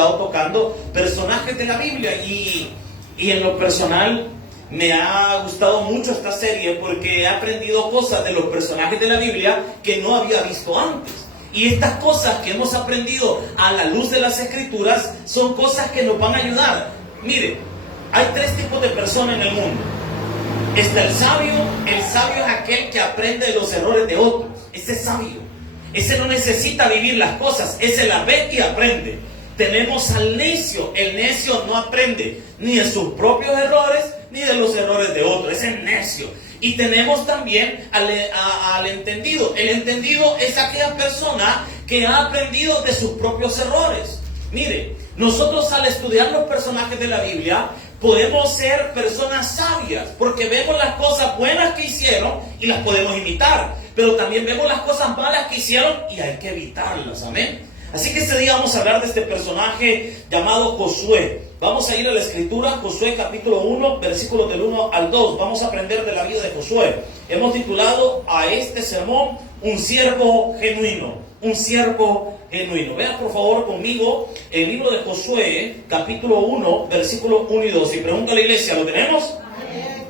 estado tocando personajes de la Biblia y en lo personal me ha gustado mucho esta serie porque he aprendido cosas de los personajes de la Biblia que no había visto antes. Y estas cosas que hemos aprendido a la luz de las Escrituras son cosas que nos van a ayudar. Mire, hay tres tipos de personas en el mundo. Está el sabio es aquel que aprende de los errores de otros. Ese es sabio. Ese no necesita vivir las cosas, ese las ve y aprende. Tenemos al necio. El necio no aprende ni de sus propios errores ni de los errores de otros. Ese es necio. Y tenemos también al entendido. El entendido es aquella persona que ha aprendido de sus propios errores. Mire, nosotros al estudiar los personajes de la Biblia podemos ser personas sabias porque vemos las cosas buenas que hicieron y las podemos imitar, pero también vemos las cosas malas que hicieron y hay que evitarlas. Amén. Así que este día vamos a hablar de este personaje llamado Josué. Vamos a ir a la Escritura, Josué capítulo 1, versículos del 1 al 2. Vamos a aprender de la vida de Josué. Hemos titulado a este sermón Un siervo genuino. Un siervo genuino. Vean por favor conmigo el libro de Josué, capítulo 1, versículos 1 y 2. Y pregunto a la iglesia, ¿lo tenemos? Amén.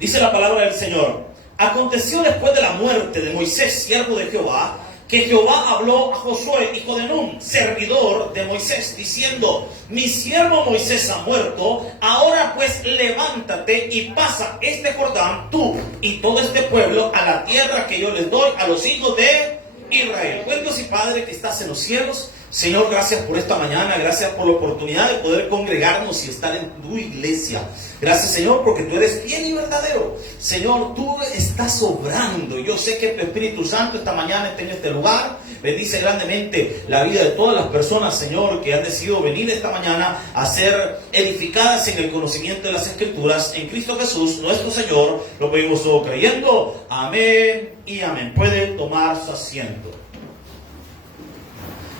Dice la palabra del Señor. Aconteció después de la muerte de Moisés, siervo de Jehová, que Jehová habló a Josué, hijo de Nun, servidor de Moisés, diciendo: mi siervo Moisés ha muerto, ahora pues levántate y pasa este Jordán, tú y todo este pueblo, a la tierra que yo les doy a los hijos de Israel. Buen Dios y Padre que estás en los cielos, Señor, gracias por esta mañana, gracias por la oportunidad de poder congregarnos y estar en tu iglesia. Gracias, Señor, porque tú eres fiel y verdadero. Señor, tú estás obrando. Yo sé que tu Espíritu Santo esta mañana está en este lugar. Bendice grandemente la vida de todas las personas, Señor, que han decidido venir esta mañana a ser edificadas en el conocimiento de las Escrituras. En Cristo Jesús, nuestro Señor, lo pedimos todo creyendo. Amén y amén. Puede tomar su asiento.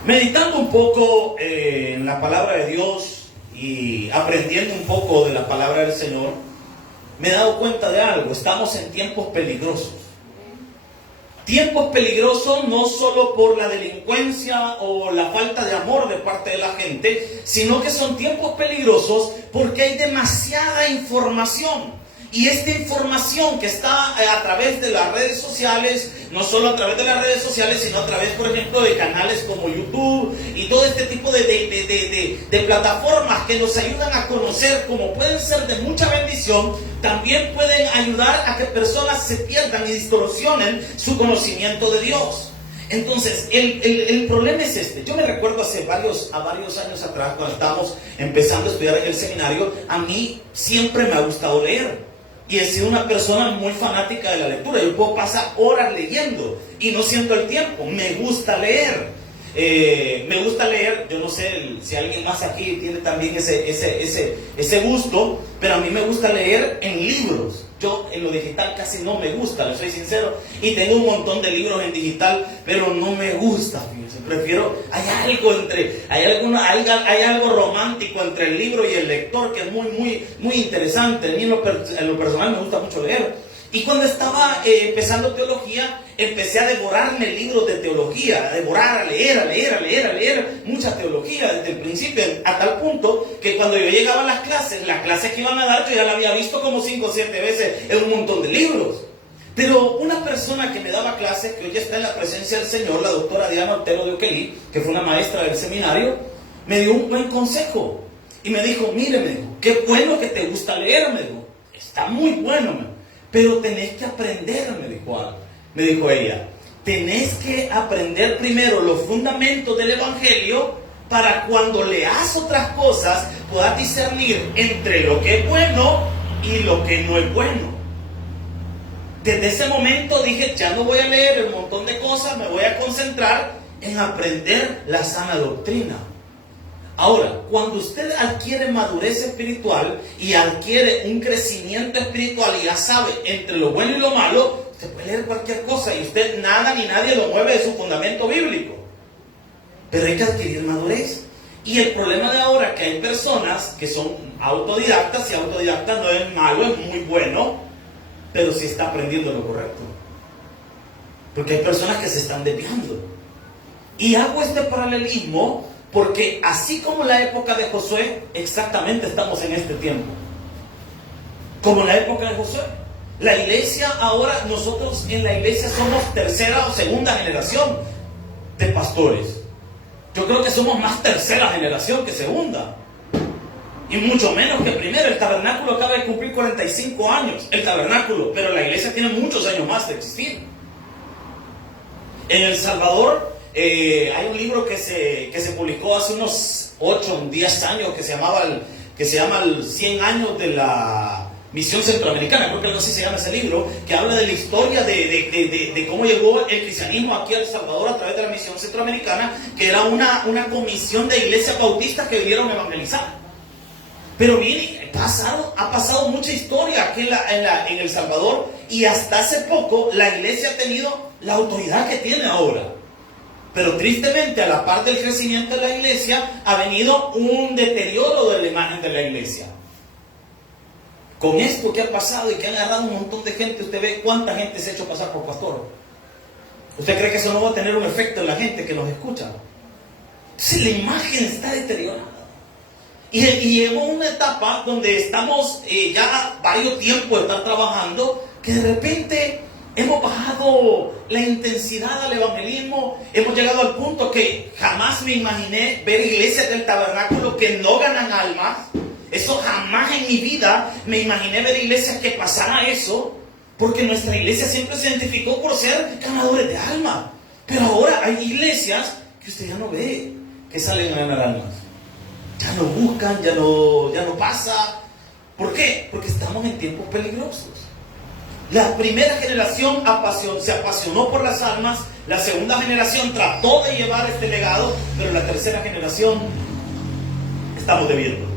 Meditando un poco en la palabra de Dios y aprendiendo un poco de la palabra del Señor, me he dado cuenta de algo. Estamos en tiempos peligrosos. Tiempos peligrosos no solo por la delincuencia o la falta de amor de parte de la gente, sino que son tiempos peligrosos porque hay demasiada información. Y esta información que está a través de las redes sociales, no solo a través de las redes sociales, sino a través, por ejemplo, de canales como YouTube y todo este tipo de plataformas que nos ayudan a conocer, como pueden ser de mucha bendición, también pueden ayudar a que personas se pierdan y distorsionen su conocimiento de Dios. Entonces, el problema es este. Yo me recuerdo hace varios años atrás, cuando estábamos empezando a estudiar en el seminario, a mí siempre me ha gustado leer. Y he sido una persona muy fanática de la lectura. Yo puedo pasar horas leyendo y no siento el tiempo. Me gusta leer. Yo no sé si alguien más aquí tiene también ese gusto, pero a mí me gusta leer en libros. Yo en lo digital casi no me gusta, le soy sincero. Y tengo un montón de libros en digital, pero no me gusta. Fíjense, prefiero, hay algo romántico entre el libro y el lector que es muy interesante. A mí en lo personal me gusta mucho leer. Y cuando estaba empezando teología, empecé a devorarme libros de teología, a leer mucha teología desde el principio, a tal punto que cuando yo llegaba a las clases que iban a dar, yo ya la había visto como 5 o 7 veces en un montón de libros. Pero una persona que me daba clases, que hoy ya está en la presencia del Señor, la doctora Diana Otero de Oquelí, que fue una maestra del seminario, me dio un buen consejo. Y me dijo, mire, me dijo, qué bueno que te gusta leer, me dijo, está muy bueno, me dijo. Pero tenés que aprender, me dijo ella. Tenés que aprender primero los fundamentos del Evangelio para cuando leas otras cosas puedas discernir entre lo que es bueno y lo que no es bueno. Desde ese momento dije, ya no voy a leer un montón de cosas, me voy a concentrar en aprender la sana doctrina. Ahora, cuando usted adquiere madurez espiritual y adquiere un crecimiento espiritual y ya sabe entre lo bueno y lo malo, usted puede leer cualquier cosa y usted nada ni nadie lo mueve de su fundamento bíblico. Pero hay que adquirir madurez. Y el problema de ahora es que hay personas que son autodidactas, y autodidacta no es malo, es muy bueno, pero sí está aprendiendo lo correcto. Porque hay personas que se están desviando. Y hago este paralelismo Porque así como en la época de Josué, exactamente estamos en este tiempo. Como en la época de Josué. La iglesia ahora, nosotros en la iglesia somos tercera o segunda generación de pastores. Yo creo que somos más tercera generación que segunda. Y mucho menos que primera. El tabernáculo acaba de cumplir 45 años. El tabernáculo, pero la iglesia tiene muchos años más de existir. En El Salvador hay un libro que se publicó hace unos 8 o 10 años que se llama el 100 años de la Misión Centroamericana. Creo que algo así se llama ese libro, que habla de la historia de cómo llegó el cristianismo aquí a El Salvador a través de la Misión Centroamericana, que era una comisión de iglesias bautistas que vinieron a evangelizar. Pero bien, ha pasado mucha historia aquí en El Salvador, y hasta hace poco la iglesia ha tenido la autoridad que tiene ahora. Pero tristemente, a la par del crecimiento de la iglesia, ha venido un deterioro de la imagen de la iglesia. Con esto que ha pasado y que han agarrado un montón de gente, usted ve cuánta gente se ha hecho pasar por pastor. ¿Usted cree que eso no va a tener un efecto en la gente que nos escucha? Entonces la imagen está deteriorada. Y llegó una etapa donde estamos ya varios tiempos de estar trabajando, que de repente hemos bajado la intensidad al evangelismo. Hemos llegado al punto que jamás me imaginé ver iglesias del tabernáculo que no ganan almas. Eso jamás en mi vida me imaginé ver iglesias que pasara eso, porque nuestra iglesia siempre se identificó por ser ganadores de almas. Pero ahora hay iglesias que usted ya no ve que salen a ganar almas. Ya no buscan, ya no pasa. ¿Por qué? Porque estamos en tiempos peligrosos. La primera generación se apasionó por las almas. La segunda generación trató de llevar este legado, pero la tercera generación estamos debiendo.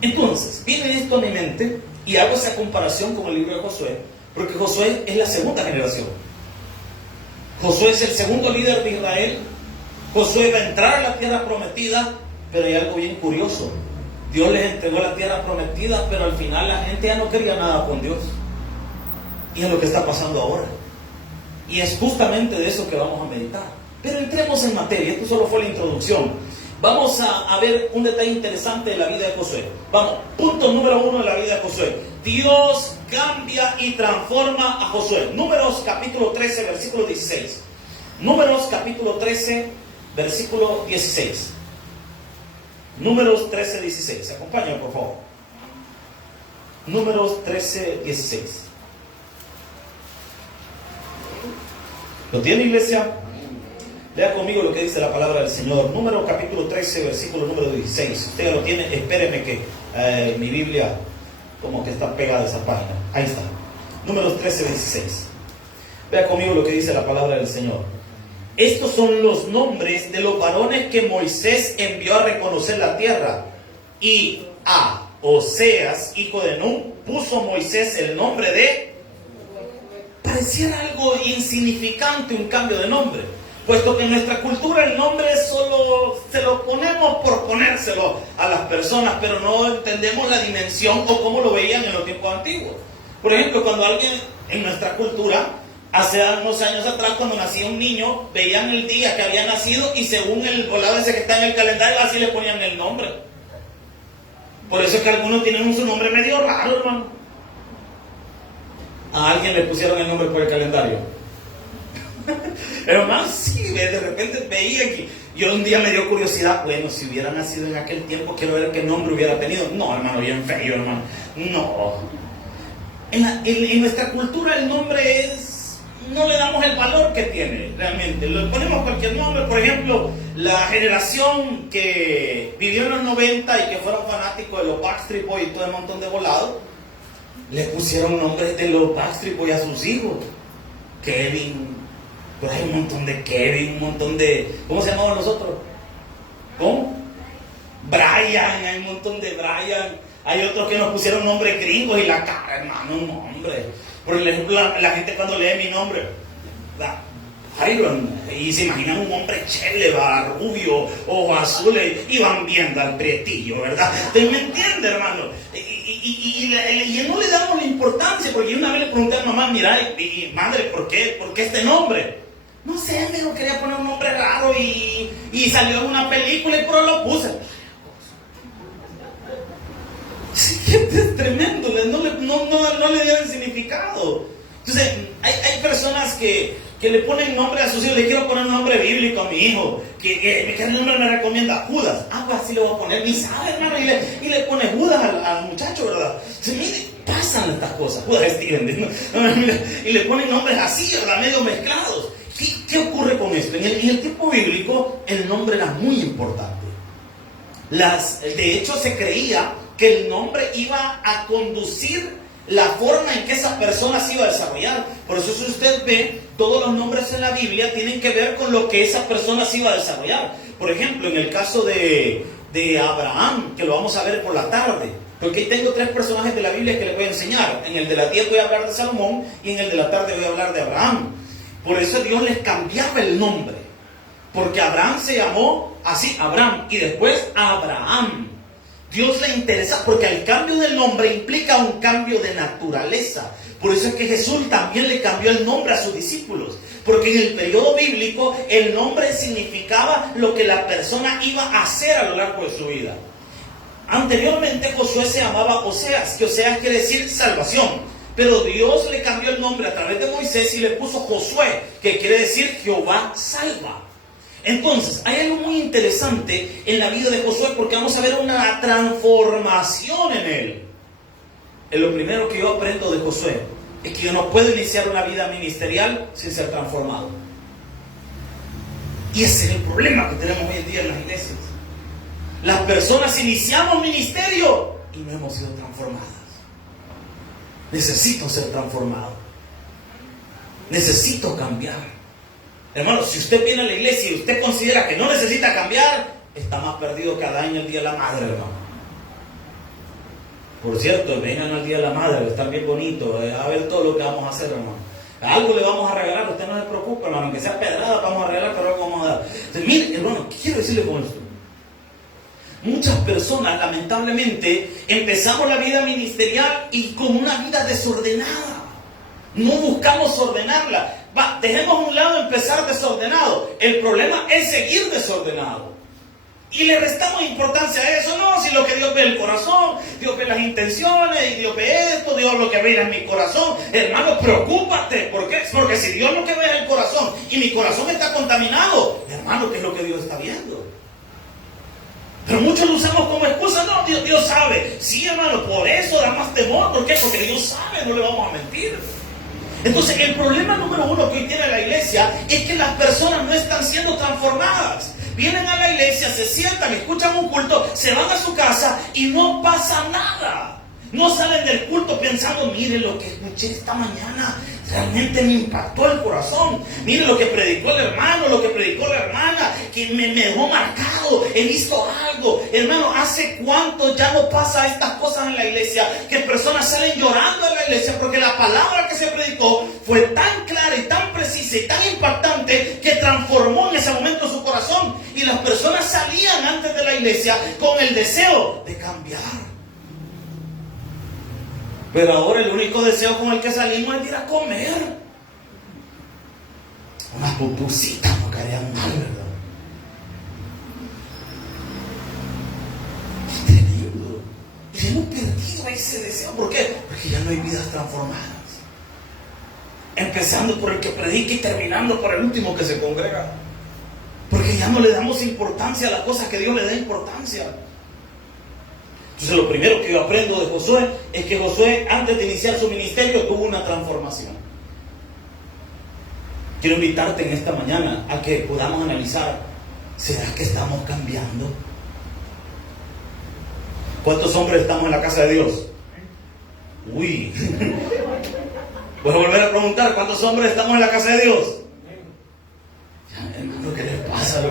Entonces, viene esto a mi mente y hago esa comparación con el libro de Josué, porque Josué es la segunda generación. Josué es el segundo líder de Israel. Josué va a entrar a la tierra prometida, pero hay algo bien curioso. Dios les entregó la tierra prometida, pero al final la gente ya no quería nada con Dios. Y es lo que está pasando ahora. Y es justamente de eso que vamos a meditar. Pero entremos en materia. Esto solo fue la introducción. Vamos a ver un detalle interesante de la vida de Josué. Vamos, punto número 1 de la vida de Josué. Dios cambia y transforma a Josué. Números capítulo 13, versículo 16. Números capítulo 13, versículo 16. Números 13, 16. Acompáñame, por favor. Números 13, 16. ¿Lo tiene, iglesia? Lea conmigo lo que dice la palabra del Señor. Número capítulo 13, versículo número 16. Usted ya lo tiene. Espéreme que mi Biblia como que está pegada a esa página. Ahí está. Números 13, 16. Vea conmigo lo que dice la palabra del Señor. Estos son los nombres de los varones que Moisés envió a reconocer la tierra. Y a Oseas, hijo de Nun, puso Moisés el nombre de... Pareciera algo insignificante un cambio de nombre, puesto que en nuestra cultura el nombre solo se lo ponemos por ponérselo a las personas, pero no entendemos la dimensión o cómo lo veían en los tiempos antiguos. Por ejemplo, cuando alguien en nuestra cultura, hace unos años atrás, cuando nacía un niño, veían el día que había nacido y según el volado ese que está en el calendario, así le ponían el nombre. Por eso es que algunos tienen su nombre medio raro, hermano. A alguien le pusieron el nombre por el calendario. Hermano, sí, de repente veía que... Yo un día me dio curiosidad, bueno, si hubiera nacido en aquel tiempo, quiero ver qué nombre hubiera tenido. No, hermano, bien feo, hermano. No. En nuestra cultura el nombre es... No le damos el valor que tiene, realmente. Le ponemos cualquier nombre. Por ejemplo, la generación que vivió en los 90 y que fueron fanáticos de los Backstreet Boys y todo el montón de volados, le pusieron nombres de los Backstreet Boys a sus hijos. Kevin, pues hay un montón de Kevin, un montón de... ¿Cómo se llamaban los otros? ¿Cómo? Brian, hay un montón de Brian. Hay otros que nos pusieron nombres gringos y la cara, hermano, un nombre. Por ejemplo, la gente cuando lee mi nombre, Iron, y se imaginan un hombre chévere, rubio, ojos azules, y van viendo al prietillo, ¿verdad? ¿Me entiende, hermano? Y no le damos la importancia, porque yo una vez le pregunté a mamá, mira, madre, ¿por qué este nombre? No sé, me lo quería poner un nombre raro y y salió en una película y por lo puse. Sí, es tremendo, no le dieron significado. Entonces, hay personas que le ponen nombre a sus hijos. Le quiero poner un nombre bíblico a mi hijo. ¿Qué nombre me recomienda? Judas. Pues así le voy a poner. Ni sabe, hermano. Y le pone Judas al muchacho, ¿verdad? Entonces, mire, pasan estas cosas. Judas es Steven, ¿no? Y le ponen nombres así, ¿verdad? Medio mezclados. ¿Qué ocurre con esto? En el tiempo bíblico, el nombre era muy importante. De hecho, se creía que el nombre iba a conducir la forma en que esa persona se iba a desarrollar. Por eso, si usted ve, todos los nombres en la Biblia tienen que ver con lo que esa persona se iba a desarrollar. Por ejemplo, en el caso de Abraham, que lo vamos a ver por la tarde, porque ahí tengo 3 personajes de la Biblia que les voy a enseñar. En el de la 10 voy a hablar de Salomón y en el de la tarde voy a hablar de Abraham. Por eso Dios les cambiaba el nombre, porque Abraham se llamó así, Abraham, y después Abraham. Dios le interesa, porque el cambio del nombre implica un cambio de naturaleza. Por eso es que Jesús también le cambió el nombre a sus discípulos, porque en el periodo bíblico el nombre significaba lo que la persona iba a hacer a lo largo de su vida. Anteriormente Josué se llamaba Oseas, que Oseas quiere decir salvación, pero Dios le cambió el nombre a través de Moisés y le puso Josué, que quiere decir Jehová salva. Entonces, hay algo muy interesante en la vida de Josué, porque vamos a ver una transformación en él. Lo primero que yo aprendo de Josué es que yo no puedo iniciar una vida ministerial sin ser transformado. Y ese es el problema que tenemos hoy en día en las iglesias. Las personas iniciamos ministerio y no hemos sido transformadas. Necesito ser transformado. Necesito cambiar. Hermano, si usted viene a la iglesia y usted considera que no necesita cambiar, está más perdido que Adán en el Día de la Madre, hermano. Por cierto, vengan al Día de la Madre, está bien bonito, a ver todo lo que vamos a hacer, hermano. Algo le vamos a regalar, usted no se preocupe, hermano, aunque sea pedrada, vamos a regalar, pero algo vamos a dar. Entonces, mire, hermano, ¿qué quiero decirle con esto? Muchas personas, lamentablemente, empezamos la vida ministerial y con una vida desordenada. No buscamos ordenarla. Dejemos a un lado empezar desordenado. El problema es seguir desordenado. Y le restamos importancia a eso. No, si lo que Dios ve el corazón, Dios ve las intenciones, y Dios ve esto, Dios lo que ve en mi corazón. Hermano, preocúpate. ¿Por qué? Porque si Dios lo que ve es el corazón y mi corazón está contaminado, hermano, ¿qué es lo que Dios está viendo? Pero muchos lo usamos como excusa. No, Dios sabe. Sí, hermano, por eso da más temor. ¿Por qué? Porque Dios sabe, no le vamos a mentir. Entonces, el problema número 1 que hoy tiene la iglesia es que las personas no están siendo transformadas. Vienen a la iglesia, se sientan, escuchan un culto, se van a su casa y no pasa nada. No salen del culto pensando, mire lo que escuché esta mañana, realmente me impactó el corazón. Mire lo que predicó el hermano, lo que predicó la hermana, que me dejó marcado, he visto algo. Hermano, ¿hace cuánto ya no pasa estas cosas en la iglesia? Que personas salen llorando en la iglesia porque la palabra que se predicó fue tan clara y tan precisa y tan impactante que transformó en ese momento su corazón. Y las personas salían antes de la iglesia con el deseo de cambiar. Pero ahora el único deseo con el que salimos es de ir a comer. Unas pupusitas no caerían mal, ¿verdad? Qué tremendo. Y hemos perdido ese deseo. ¿Por qué? Porque ya no hay vidas transformadas. Empezando por el que predica y terminando por el último que se congrega. Porque ya no le damos importancia a las cosas que Dios le da importancia. Entonces, lo primero que yo aprendo de Josué es que Josué, antes de iniciar su ministerio, tuvo una transformación. Quiero invitarte en esta mañana a que podamos analizar, ¿será que estamos cambiando? ¿Cuántos hombres estamos en la casa de Dios? Uy. Voy a volver a preguntar, ¿cuántos hombres estamos en la casa de Dios? Ya, hermano, ¿qué les pasa?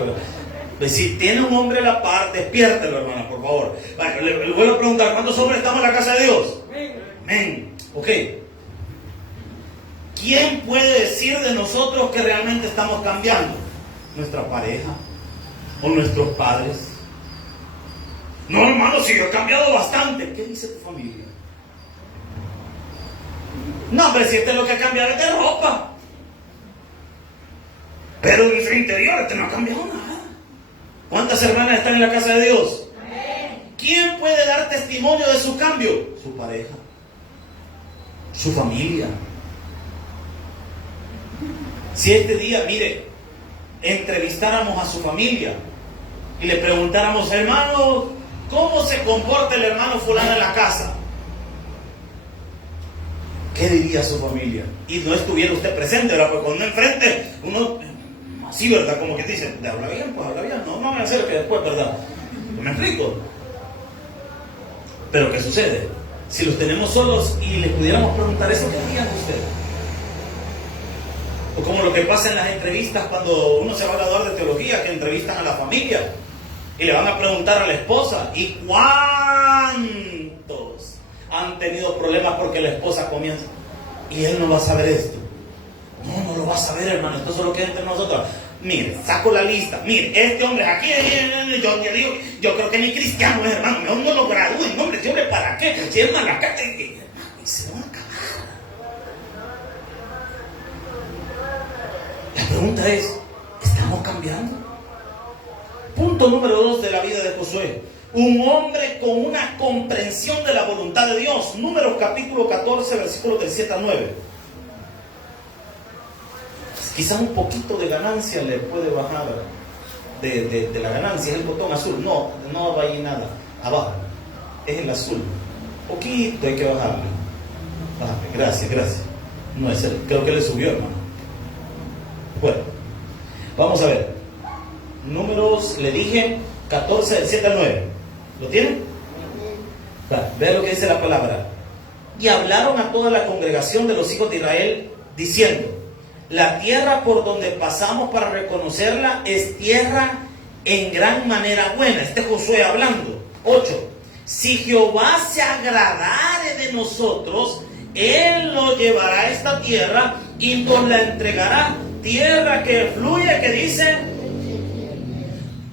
Pues si tiene un hombre a la par, despiértelo, hermano, por favor. Vale, le voy a preguntar, ¿cuántos hombres estamos en la casa de Dios? Amén. Ok. ¿Quién puede decir de nosotros que realmente estamos cambiando? ¿Nuestra pareja? ¿O nuestros padres? No, hermano, si yo he cambiado bastante. ¿Qué dice tu familia? No, pero si este es lo que ha cambiado es de ropa. Pero en su interior este no ha cambiado nada. ¿Cuántas hermanas están en la casa de Dios? ¿Quién puede dar testimonio de su cambio? Su pareja, su familia. Si este día, mire, entrevistáramos a su familia y le preguntáramos, hermano, ¿cómo se comporta el hermano fulano en la casa? ¿Qué diría su familia? Y no estuviera usted presente, ¿verdad? Porque cuando uno enfrente, uno así, ¿verdad? Como que dice, ¿te habla bien? Pues habla bien. No me acerque después, ¿verdad? ¿Me explico? Pero ¿qué sucede? Si los tenemos solos y les pudiéramos preguntar eso, ¿qué harían ustedes? O como lo que pasa en las entrevistas cuando uno se va a graduar de teología, que entrevistan a la familia y le van a preguntar a la esposa, ¿y cuántos han tenido problemas porque la esposa comienza? Y él no va a saber esto. No lo va a saber, hermano. Esto solo queda entre nosotros. Mire, saco la lista. Mire, este hombre aquí, yo creo que ni cristiano es, hermano. No lo gradúen, hombre. Este hombre, ¿para qué? Si es malacato, y se van a acabar. La pregunta es, ¿estamos cambiando? Punto número 2 de la vida de Josué. Un hombre con una comprensión de la voluntad de Dios. Números capítulo 14, versículos del 7 al 9. Quizás un poquito de ganancia le puede bajar de la ganancia. Es el botón azul. No va ahí nada. Abajo. Es el azul. Poquito hay que bajarle. Gracias. No es el. Creo que le subió, hermano. Bueno. Vamos a ver. Números, le dije, 14, del 7 al 9. ¿Lo tienen? Vean lo que dice la palabra. Y hablaron a toda la congregación de los hijos de Israel, diciendo: la tierra por donde pasamos para reconocerla es tierra en gran manera buena. Este es Josué hablando. 8. Si Jehová se agradare de nosotros, Él nos llevará a esta tierra y nos la entregará. Tierra que fluye, que dice: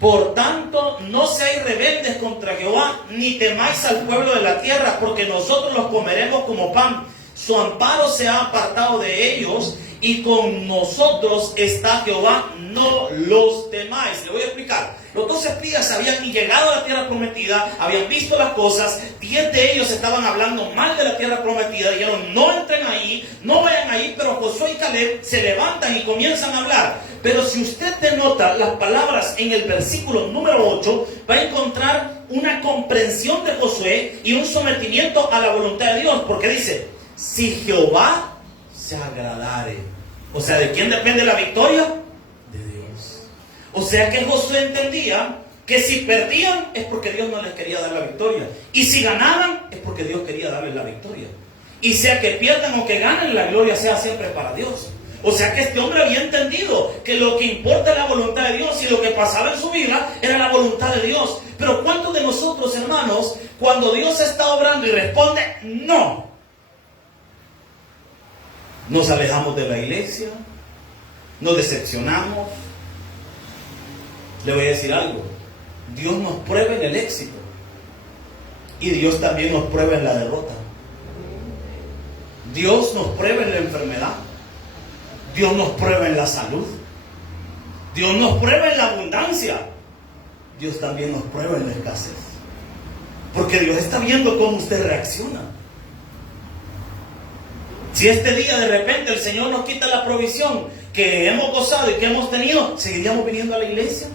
por tanto, no seáis rebeldes contra Jehová, ni temáis al pueblo de la tierra, porque nosotros los comeremos como pan. Su amparo se ha apartado de ellos, y con nosotros está Jehová, no los temáis. Le voy a explicar. Los 12 espías habían llegado a la tierra prometida, habían visto las cosas. 10 de ellos estaban hablando mal de la tierra prometida, dijeron: no entren ahí, no vayan ahí. Pero Josué y Caleb se levantan y comienzan a hablar. Pero si usted denota las palabras en el versículo número 8, va a encontrar una comprensión de Josué y un sometimiento a la voluntad de Dios, porque dice: si Jehová se agradare. O sea, ¿de quién depende la victoria? De Dios. O sea que Josué entendía que si perdían es porque Dios no les quería dar la victoria, y si ganaban es porque Dios quería darles la victoria. Y sea que pierdan o que ganen, la gloria sea siempre para Dios. O sea que este hombre había entendido que lo que importa es la voluntad de Dios, y lo que pasaba en su vida era la voluntad de Dios. Pero ¿cuántos de nosotros, hermanos, cuando Dios está obrando y responde no, nos alejamos de la iglesia, nos decepcionamos? Le voy a decir algo: Dios nos prueba en el éxito, y Dios también nos prueba en la derrota. Dios nos prueba en la enfermedad, Dios nos prueba en la salud, Dios nos prueba en la abundancia, Dios también nos prueba en la escasez, porque Dios está viendo cómo usted reacciona. Si este día de repente el Señor nos quita la provisión que hemos gozado y que hemos tenido, ¿seguiríamos viniendo a la iglesia?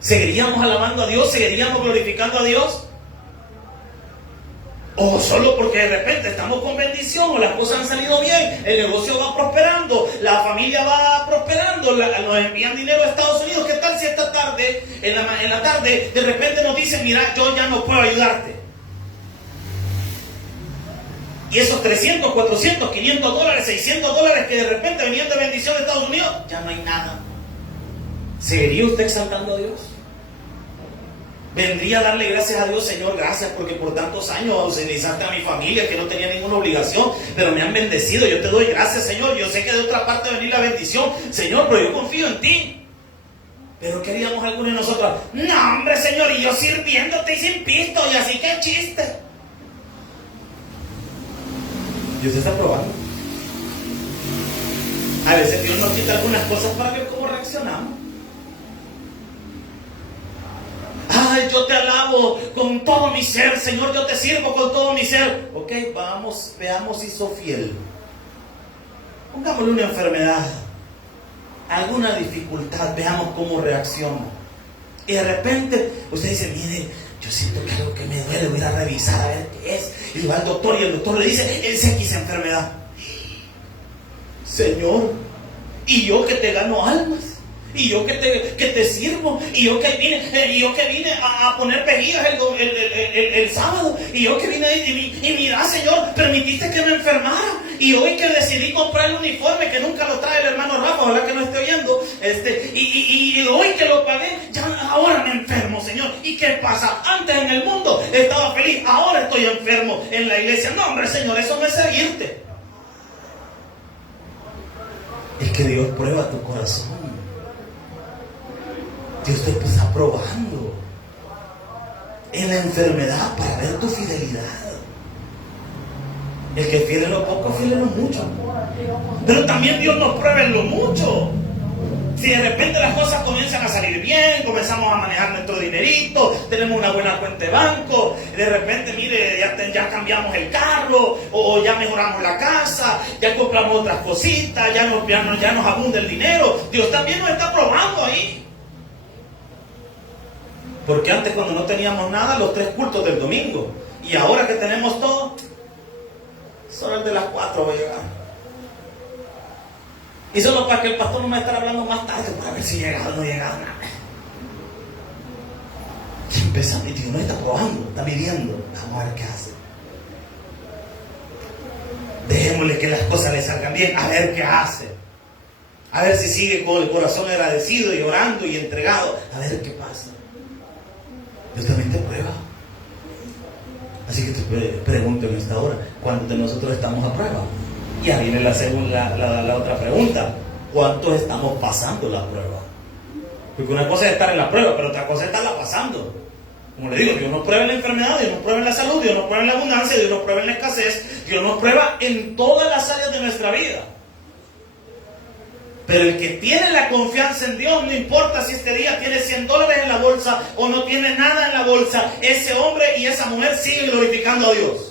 ¿Seguiríamos alabando a Dios? ¿Seguiríamos glorificando a Dios? O solo porque de repente estamos con bendición, o las cosas han salido bien, el negocio va prosperando, la familia va prosperando, nos envían dinero a Estados Unidos. ¿Qué tal si esta tarde, en la tarde, de repente nos dicen: mira, yo ya no puedo ayudarte? Y esos 300, 400, 500 dólares, 600 dólares que de repente venían de bendición de Estados Unidos, ya no hay nada. ¿Seguiría usted exaltando a Dios? ¿Vendría a darle gracias a Dios? Señor, gracias porque por tantos años ausentizaste a mi familia que no tenía ninguna obligación, pero me han bendecido. Yo te doy gracias, Señor. Yo sé que de otra parte va a venir la bendición, Señor, pero yo confío en ti. Pero queríamos algunos de nosotros: no, hombre, Señor, y yo sirviéndote y sin pisto, y así que chiste. Dios está probando. A veces Dios nos quita algunas cosas para ver cómo reaccionamos. yo te alabo con todo mi ser, Señor, yo te sirvo con todo mi ser. Ok, vamos, veamos si sos fiel. Pongámosle una enfermedad, alguna dificultad, veamos cómo reacciona. Y de repente usted dice, mire, yo siento que algo que me duele, voy a ir a revisar a ver qué es. Y va al doctor y el doctor le dice, él se quisa enfermedad. Señor, y yo que te gano almas, y yo que te sirvo, y yo que vine a poner vejigas el sábado, y yo que vine y mira, Señor, permitiste que me enfermara, y hoy que decidí comprar el uniforme que nunca lo trae el hermano Rafa, ojalá que no esté oyendo, y hoy que lo pagué, ya ahora me enfermo, Señor. ¿Y qué pasa? Antes en el mundo estaba feliz, ahora estoy enfermo en la iglesia. No, hombre, Señor, eso no es seguirte. Es que Dios prueba tu corazón. Dios te está probando en la enfermedad para ver tu fidelidad. El que es fiel en lo poco, fiel en lo mucho. Pero también Dios nos prueba en lo mucho. Si de repente las cosas comienzan a salir bien, comenzamos a manejar nuestro dinerito, tenemos una buena cuenta de banco, de repente, mire, ya cambiamos el carro, o ya mejoramos la casa, ya compramos otras cositas, ya nos abunda el dinero. Dios también nos está probando ahí. Porque antes, cuando no teníamos nada, los 3 cultos del domingo, y ahora que tenemos todo, solo el de las 4 va a llegar. Y solo para que el pastor no me esté hablando más tarde para ver si llegado o no llegado nada. Y empezamos, y Dios nos está probando, está midiendo. Vamos a ver qué hace. Dejémosle que las cosas le salgan bien, a ver qué hace. A ver si sigue con el corazón agradecido y orando y entregado. A ver qué pasa. Dios también te prueba. Así que te pregunto en esta hora, ¿cuántos de nosotros estamos a prueba? Y ahí viene la otra pregunta. ¿Cuántos estamos pasando la prueba? Porque una cosa es estar en la prueba, pero otra cosa es estarla pasando. Como le digo, Dios nos prueba en la enfermedad, Dios nos prueba en la salud, Dios nos prueba en la abundancia, Dios nos prueba en la escasez, Dios nos prueba en todas las áreas de nuestra vida. Pero el que tiene la confianza en Dios, no importa si este día tiene $100 en la bolsa o no tiene nada en la bolsa, ese hombre y esa mujer siguen glorificando a Dios.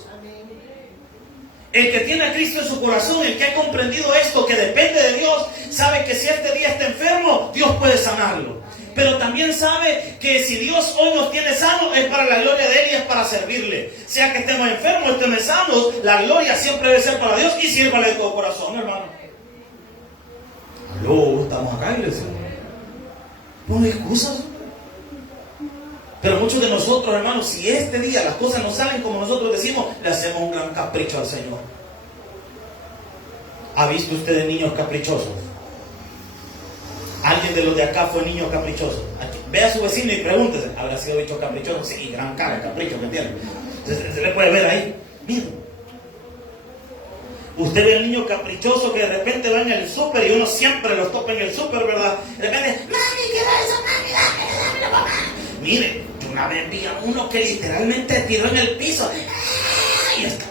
El que tiene a Cristo en su corazón, el que ha comprendido esto, que depende de Dios, sabe que si este día está enfermo, Dios puede sanarlo. Pero también sabe que si Dios hoy nos tiene sanos, es para la gloria de Él y es para servirle. Sea que estemos enfermos o estemos sanos, la gloria siempre debe ser para Dios y sírvale de todo corazón, hermano. Aló, estamos acá, iglesia. No hay excusas. Pero muchos de nosotros, hermanos, si este día las cosas no salen como nosotros decimos, le hacemos un gran capricho al Señor. ¿Ha visto usted de niños caprichosos? ¿Alguien de los de acá fue niño caprichoso? Aquí, ve a su vecino y pregúntese, ¿habrá sido bicho caprichoso? Sí, gran cara de capricho, ¿me entiende? Se le puede ver ahí. Mira. Usted ve al niño caprichoso que de repente va en el súper y uno siempre los topa en el súper, ¿verdad? De repente, mami, quiero eso, mami, dámelo, papá. Mire, yo una vez vi a uno que literalmente tiró en el piso. Y está.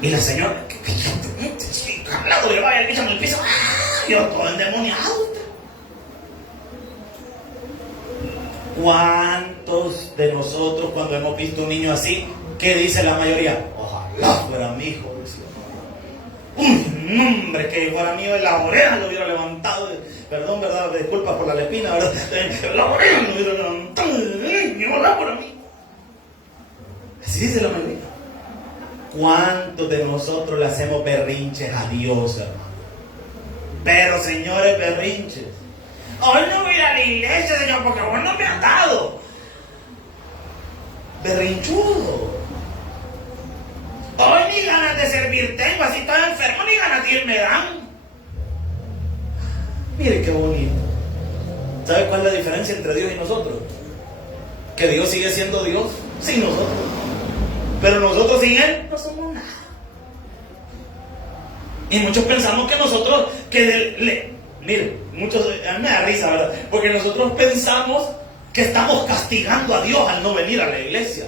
Y la señora, hablando, le vaya el bicho en el piso. Yo todo endemoniado. ¿Cuántos de nosotros, cuando hemos visto un niño así, qué dice la mayoría? Ojalá fuera mi hijo. Un hombre que fuera mío de la oreja lo hubiera levantado. Perdón, ¿verdad? Disculpa por la lepina, ¿verdad? La oreja lo hubiera levantado. Ojalá fuera mí. Así dice la mayoría. ¿Cuántos de nosotros le hacemos berrinches a Dios, hermano? Pero, señores, berrinches. Hoy no voy a ir a la iglesia, Señor, porque hoy no me han dado. Berrinchudo. Hoy ni ganas de servir tengo, así estoy enfermo, ni ganas de ir me dan. Mire qué bonito. ¿Sabe cuál es la diferencia entre Dios y nosotros? Que Dios sigue siendo Dios sin nosotros. Pero nosotros sin Él no somos nada. Y muchos pensamos que nosotros, mire, muchos, a mí me da risa, ¿verdad? Porque nosotros pensamos que estamos castigando a Dios al no venir a la iglesia.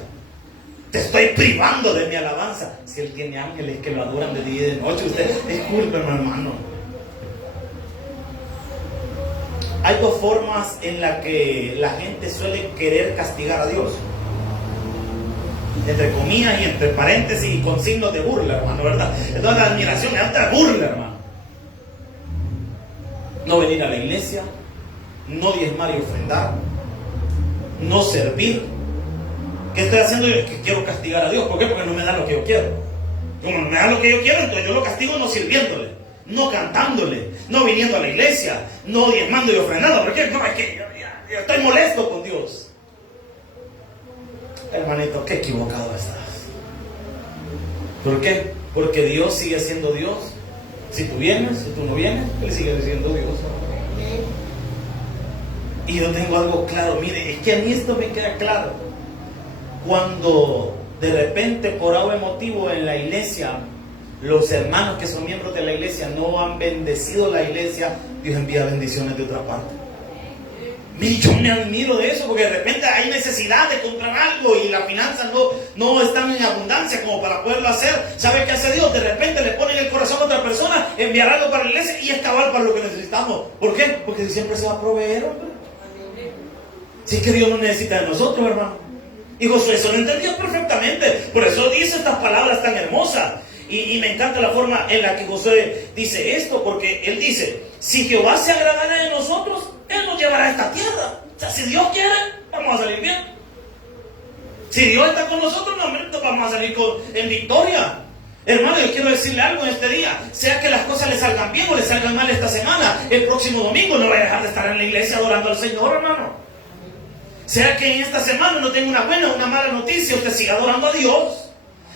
Te estoy privando de mi alabanza. Si Él tiene ángeles que lo adoran de día y de noche, usted, discúlpeme, hermano. Hay dos formas en las que la gente suele querer castigar a Dios. Entre comillas y entre paréntesis y con signos de burla, hermano, ¿verdad? Entonces la admiración es otra burla, hermano. No venir a la iglesia, no diezmar y ofrendar, no servir. ¿Qué estoy haciendo yo? Que quiero castigar a Dios. ¿Por qué? Porque no me da lo que yo quiero. Como no me da lo que yo quiero, entonces yo lo castigo no sirviéndole, no cantándole, no viniendo a la iglesia, no diezmando y ofrendando. ¿Por qué? No, es que yo estoy molesto con Dios. Hermanito, qué equivocado estás. ¿Por qué? Porque Dios sigue siendo Dios. Si tú vienes, si tú no vienes, Él sigue siendo Dios. Y yo tengo algo claro. Mire, es que a mí esto me queda claro. Cuando de repente por algo emotivo en la iglesia, los hermanos que son miembros de la iglesia no han bendecido la iglesia, Dios envía bendiciones de otra parte. Yo me admiro de eso, porque de repente hay necesidad de comprar algo y las finanzas no están en abundancia como para poderlo hacer. ¿Sabe qué hace Dios? De repente le pone en el corazón a otra persona enviar algo para la iglesia y es cabal para lo que necesitamos. ¿Por qué? Porque siempre se va a proveer, hombre. Si es que Dios no necesita de nosotros, hermano. Y Josué eso lo entendió perfectamente. Por eso dice estas palabras tan hermosas. Y me encanta la forma en la que Josué dice esto, porque él dice: si Jehová se agradará de nosotros, Él nos llevará a esta tierra. O sea, si Dios quiere, vamos a salir bien. Si Dios está con nosotros, no, vamos a salir en victoria. Hermano, yo quiero decirle algo en este día. Sea que las cosas le salgan bien o le salgan mal esta semana, el próximo domingo no va a dejar de estar en la iglesia adorando al Señor, hermano. Sea que en esta semana no tenga una buena o una mala noticia, usted siga adorando a Dios.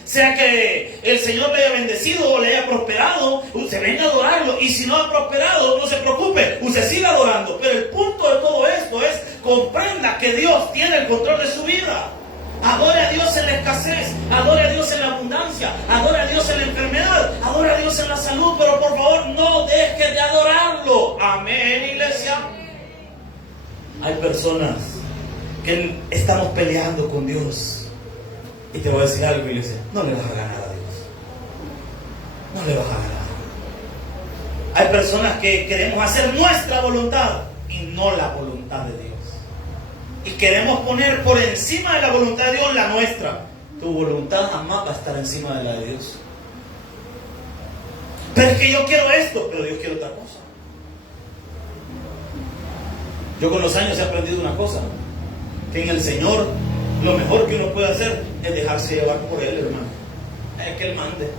Sea que el Señor le haya bendecido o le haya prosperado, usted venga a adorarlo. Y si no ha prosperado, no se preocupe, usted siga adorando. Pero el punto de todo esto es: comprenda que Dios tiene el control de su vida. Adore a Dios en la escasez, adore a Dios en la abundancia, adore a Dios en la enfermedad, adore a Dios en la salud. Pero por favor, no deje de adorarlo. Amén, iglesia. Hay personas que estamos peleando con Dios. Y te voy a decir algo, iglesia: no le vas a ganar a Dios. No le vas a ganar. Hay personas que queremos hacer nuestra voluntad y no la voluntad de Dios. Y queremos poner por encima de la voluntad de Dios la nuestra. Tu voluntad jamás va a estar encima de la de Dios. Pero es que yo quiero esto, pero Dios quiere otra cosa. Yo con los años he aprendido una cosa: que en el Señor lo mejor que uno puede hacer es dejarse llevar por Él, hermano. Es que Él mande.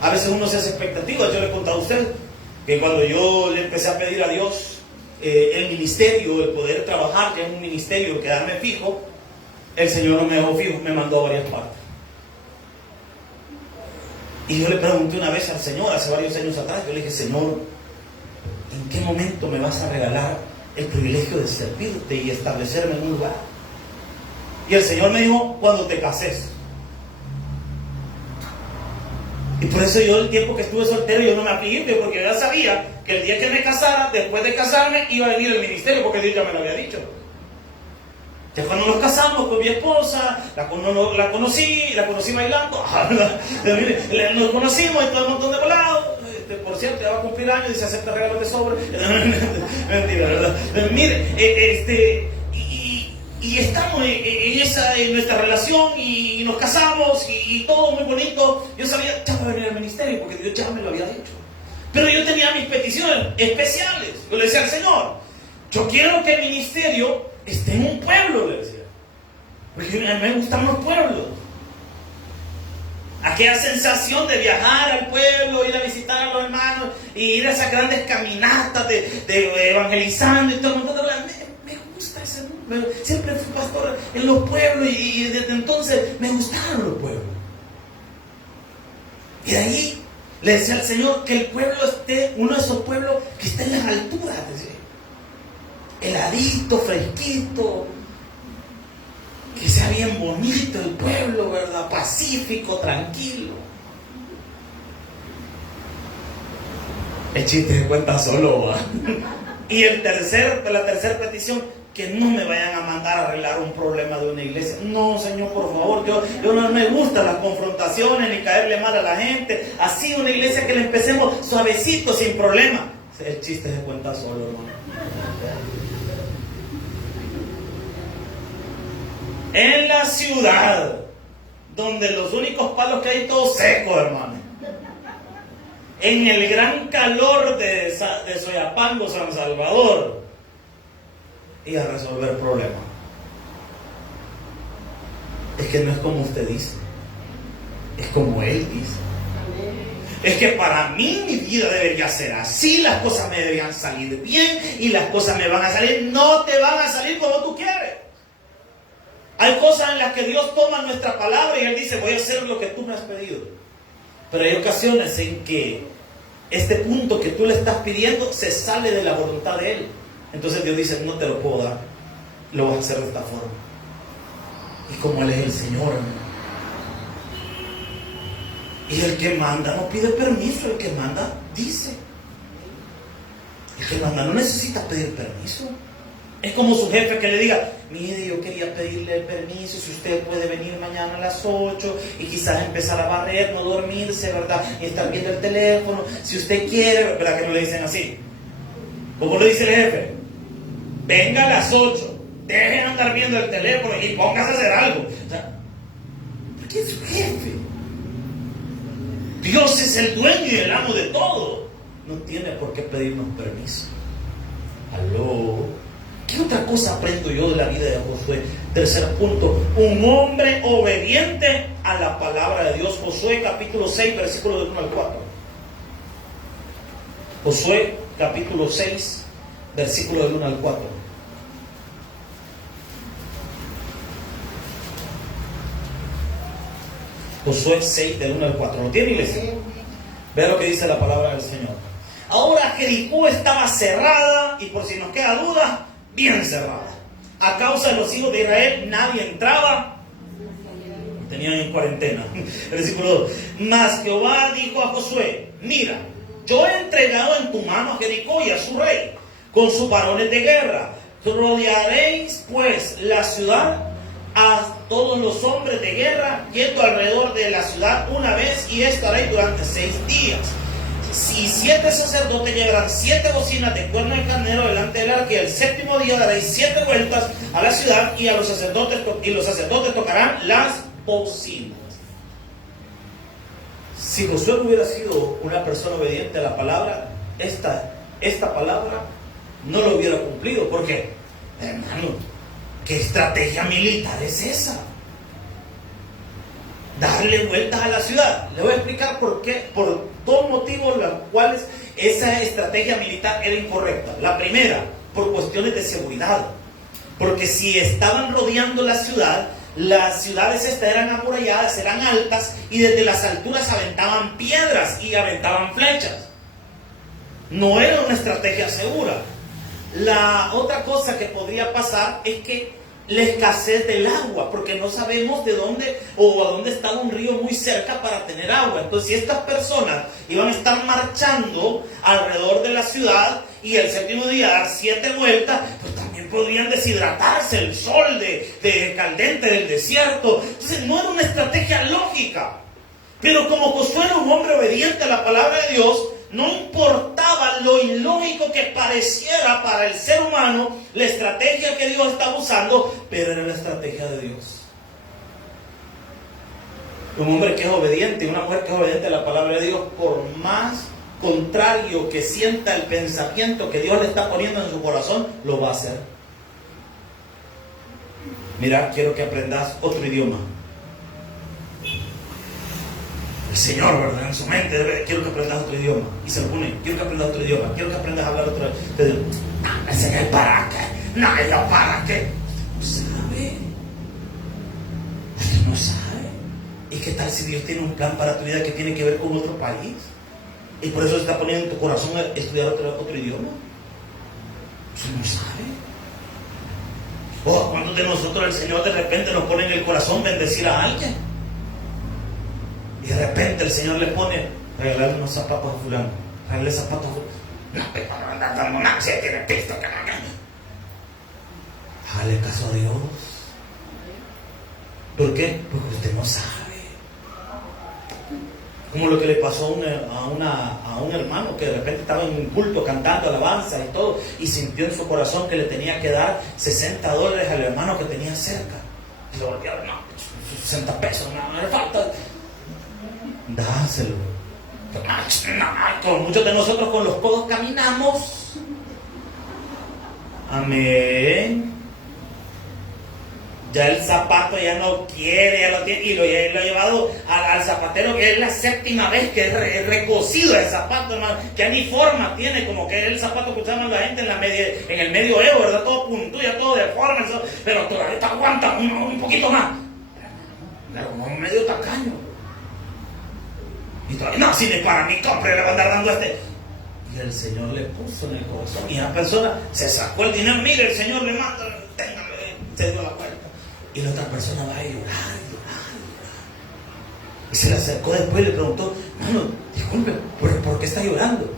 A veces uno se hace expectativas. Yo le he contado a usted que cuando yo le empecé a pedir a Dios el ministerio, el poder trabajar, que es un ministerio, quedarme fijo, el Señor no me dejó fijo, me mandó a varias partes. Y yo le pregunté una vez al Señor, hace varios años atrás, yo le dije: Señor, ¿en qué momento me vas a regalar el privilegio de servirte y establecerme en un lugar? Y el Señor me dijo: cuando te cases. Y por eso yo, el tiempo que estuve soltero, yo no me afligí, porque yo ya sabía que el día que me casara, después de casarme, iba a venir el ministerio, porque Dios ya me lo había dicho. Ya cuando nos casamos con mi esposa, la conocí bailando. Nos conocimos y todo el montón de volados. Por cierto, ya va a cumplir años y se acepta regalos de sobre. Mentira, ¿verdad? Mire, y estamos en nuestra relación y nos casamos y todo muy bonito. Yo sabía, ya va a venir el ministerio porque Dios ya me lo había dicho. Pero yo tenía mis peticiones especiales. Yo le decía al Señor: yo quiero que el ministerio esté en un pueblo, le decía. Porque a mí me gustan los pueblos. Aquella sensación de viajar al pueblo, ir a visitar a los hermanos, y ir a esas grandes caminatas de evangelizando y todo el mundo. Me gusta ese mundo. Siempre fui pastor en los pueblos y desde entonces me gustaron los pueblos. Y de ahí le decía al Señor que el pueblo esté, uno de esos pueblos que esté en las alturas, heladito, fresquito, que sea bien bonito el pueblo, ¿verdad? Pacífico, tranquilo. El chiste se cuenta solo, ¿verdad? Y la tercera petición: que no me vayan a mandar a arreglar un problema de una iglesia. No, Señor, por favor, yo no me gustan las confrontaciones ni caerle mal a la gente. Así una iglesia que le empecemos suavecito, sin problema. El chiste se cuenta solo, hermano. En la ciudad, donde los únicos palos que hay todo seco, hermano. En el gran calor de Soyapango, San Salvador. Y a resolver problemas. Es que no es como usted dice. Es como Él dice. Es que para mí mi vida debería ser así, las cosas me deberían salir bien y las cosas me van a salir. No te van a salir como tú quieres. Hay cosas en las que Dios toma nuestra palabra y Él dice, voy a hacer lo que tú me has pedido. Pero hay ocasiones en que este punto que tú le estás pidiendo se sale de la voluntad de Él. Entonces Dios dice, no te lo puedo dar, lo vas a hacer de esta forma. Y como Él es el Señor, hermano. Y el que manda no pide permiso, el que manda dice. El que manda no necesita pedir permiso. Es como su jefe que le diga, mire, yo quería pedirle el permiso, si usted puede venir mañana a las 8 y quizás empezar a barrer, no dormirse, ¿verdad? Y estar viendo el teléfono, si usted quiere, ¿verdad que no le dicen así? ¿Cómo le dice el jefe? Venga a las 8, deje de andar viendo el teléfono y póngase a hacer algo. O sea, ¿por qué es su jefe? Dios es el dueño y el amo de todo. No tiene por qué pedirnos permiso. Aló. ¿Qué otra cosa aprendo yo de la vida de Josué? Tercer punto, un hombre obediente a la palabra de Dios. Josué capítulo 6, versículos del 1 al 4. Josué capítulo 6, versículos del 1 al 4. Josué 6, del 1 al 4. ¿Lo tiene, iglesia? Vea lo que dice la palabra del Señor. Ahora Jericó estaba cerrada, y por si nos queda duda, bien cerrada. A causa de los hijos de Israel, nadie entraba. Tenían en cuarentena. Versículo 2. Mas Jehová dijo a Josué, mira, yo he entregado en tu mano a Jericó y a su rey, con sus varones de guerra. Rodearéis pues la ciudad a todos los hombres de guerra, yendo alrededor de la ciudad una vez, y esto haréis durante 6 días. Si 7 sacerdotes llevarán 7 bocinas de cuerno de carnero delante del arca, y el 7º día daréis 7 vueltas a la ciudad, y los sacerdotes tocarán las bocinas. Si Josué hubiera sido una persona obediente a la palabra, esta palabra no lo hubiera cumplido. Porque, hermano, ¿qué estrategia militar es esa? Darle vueltas a la ciudad. Le voy a explicar por qué, por 2 motivos los cuales esa estrategia militar era incorrecta. La primera, por cuestiones de seguridad. Porque si estaban rodeando la ciudad, las ciudades estas eran amuralladas, eran altas, y desde las alturas aventaban piedras y aventaban flechas. No era una estrategia segura. La otra cosa que podría pasar es que la escasez del agua, porque no sabemos de dónde o a dónde estaba un río muy cerca para tener agua. Entonces, si estas personas iban a estar marchando alrededor de la ciudad y el 7º día dar 7 vueltas, pues también podrían deshidratarse, el sol de caldente del desierto. Entonces, no era una estrategia lógica. Pero como Josué era un hombre obediente a la palabra de Dios, no importaba lo ilógico que pareciera para el ser humano la estrategia que Dios estaba usando, pero era la estrategia de Dios. Un hombre que es obediente y una mujer que es obediente a la palabra de Dios, por más contrario que sienta el pensamiento que Dios le está poniendo en su corazón, lo va a hacer. Mira, quiero que aprendas otro idioma. El Señor, ¿verdad? En su mente, quiero que aprendas otro idioma. Y se lo pone, quiero que aprendas otro idioma, quiero que aprendas a hablar otro idioma. No, ese es el para qué. No, yo para qué. No sabe. Dios no sabe. ¿Y qué tal si Dios tiene un plan para tu vida que tiene que ver con otro país? Y por eso se está poniendo en tu corazón estudiar otro idioma. Dios no sabe. ¿O cuántos de nosotros el Señor de repente nos pone en el corazón bendecir a alguien? Y de repente el Señor le pone, regalarle unos zapatos a fulano, regalarle zapatos a fulano. No, pero no anda dando nada, si tiene pisto, que no. Hágale caso a Dios. ¿Por qué? Porque usted no sabe. Como lo que le pasó a un hermano que de repente estaba en un culto cantando alabanza y todo, y sintió en su corazón que le tenía que dar $60 al hermano que tenía cerca. Y le volvió, no, 60 pesos, no le falta. Dáselo. Como muchos de nosotros con los codos caminamos. Amén. Ya el zapato ya no quiere, ya lo tiene, y lo ha llevado al zapatero, que es la 7ª vez que es recocido el zapato, hermano, que ya ni forma tiene, como que es el zapato que usaban la gente en el medioevo, ¿verdad? Todo puntúa, todo deforme, pero todavía te aguanta un poquito más. Pero como un medio tacaño. Y todavía, no, si ni para mi compra le va a andar dando este. Y el Señor le puso en el corazón, y la persona se sacó el dinero, mire, el Señor le manda, téngale, se dio la vuelta. Y la otra persona va a llorar. Y se le acercó después y le preguntó, hermano, disculpe, ¿por qué está llorando?